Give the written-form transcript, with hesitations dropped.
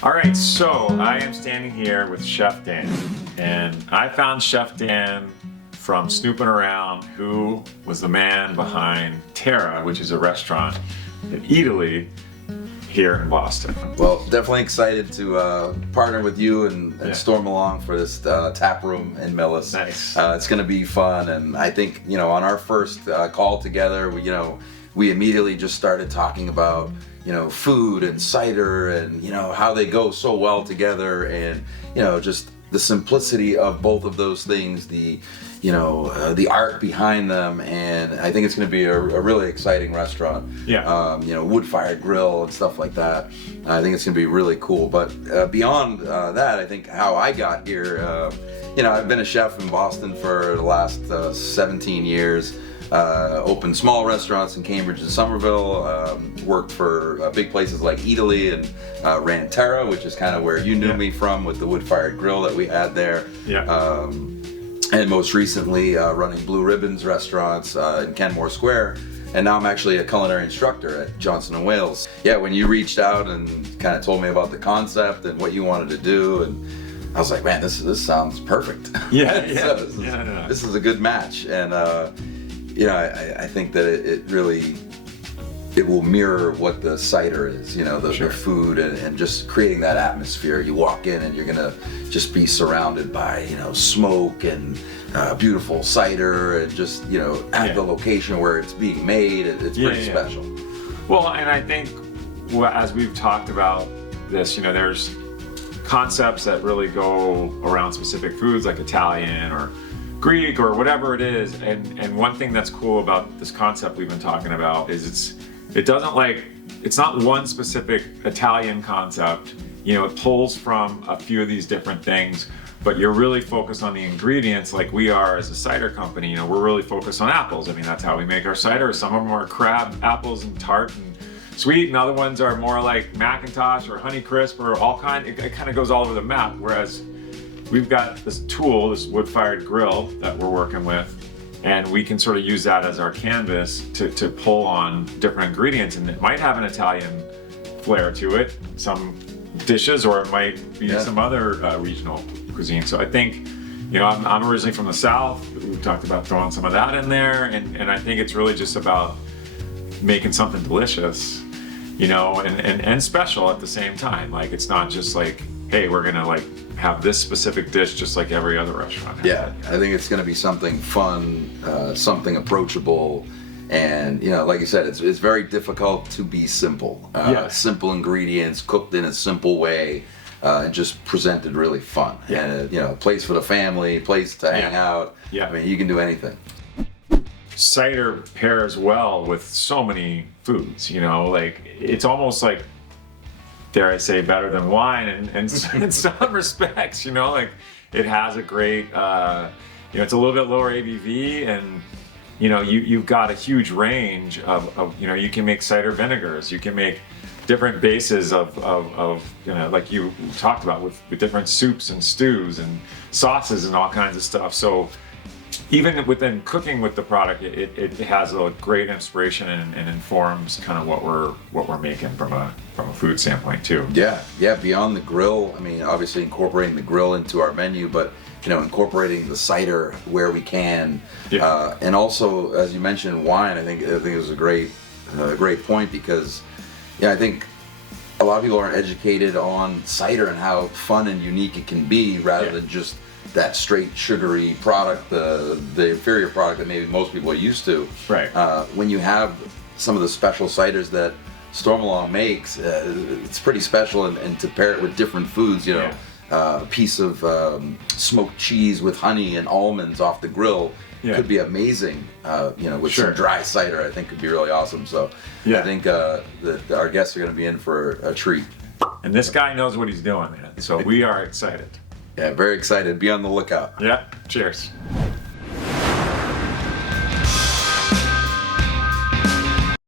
All right, so I am standing here with Chef Dan, and I found Chef Dan from snooping around who was the man behind Terra, which is a restaurant in Italy here in Boston. Well, definitely excited to partner with you and Storm along for this tap room in Millis. Nice. It's going to be fun, and I think on our first call together, we immediately just started talking about food and cider and how they go so well together, and just the simplicity of both of those things, the art behind them, and I think it's going to be a really exciting restaurant. Yeah. Wood-fired grill and stuff like that. I think it's going to be really cool. But beyond that, I think how I got here, I've been a chef in Boston for the last 17 years. Opened small restaurants in Cambridge and Somerville, worked for big places like Italy, and ran Terra, which is kind of where you knew me from with the wood-fired grill that we had there. Yeah. And most recently running Blue Ribbons restaurants in Kenmore Square. And now I'm actually a culinary instructor at Johnson & Wales. Yeah, when you reached out and kind of told me about the concept and what you wanted to do, and I was like, man, this sounds perfect. Yeah, This is a good match. And I think that it will mirror what the cider is, the food and just creating that atmosphere. You walk in and you're gonna just be surrounded by, smoke and beautiful cider, and just, at the location where it's being made, it's pretty special. Well, and I think as we've talked about this, there's concepts that really go around specific foods like Italian or Greek or whatever it is, and one thing that's cool about this concept we've been talking about is it's not one specific Italian concept. It pulls from a few of these different things, but you're really focused on the ingredients like we are as a cider company. We're really focused on apples. I mean, that's how we make our cider. Some of them are crab apples and tart and sweet, and other ones are more like Macintosh or Honeycrisp or all kind. It kind of goes all over the map, whereas we've got this tool, this wood-fired grill that we're working with, and we can sort of use that as our canvas to pull on different ingredients, and it might have an Italian flair to it, some dishes, or it might be some other regional cuisine. So I think, I'm originally from the South. We talked about throwing some of that in there, and I think it's really just about making something delicious, and special at the same time. Like, it's not just like, hey, we're gonna have this specific dish just like every other restaurant has. Yeah, I think it's going to be something fun, something approachable, and like you said, it's very difficult to be simple. Simple ingredients cooked in a simple way, and just presented really fun. Yeah. And place for the family, place to hang out. Yeah. I mean, you can do anything. Cider pairs well with so many foods. It's almost like, dare I say, better than wine in some respects. It has a great, it's a little bit lower ABV, and you've got a huge range of you can make cider vinegars, you can make different bases of like you talked about with different soups and stews and sauces and all kinds of stuff. So even within cooking with the product, it has a great inspiration and informs kind of what we're making from a food standpoint too. Yeah. Beyond the grill, I mean, obviously incorporating the grill into our menu, but incorporating the cider where we can, and also, as you mentioned, wine. I think it was a great point, because I think a lot of people aren't educated on cider and how fun and unique it can be, rather than just that straight sugary product, the inferior product that maybe most people are used to. Right. When you have some of the special ciders that Stormalong makes, it's pretty special, and to pair it with different foods, a piece of smoked cheese with honey and almonds off the grill could be amazing. With some dry cider, I think could be really awesome. So I think that our guests are going to be in for a treat. And this guy knows what he's doing, man. So we are excited. Yeah, very excited. Be on the lookout. Yeah, cheers.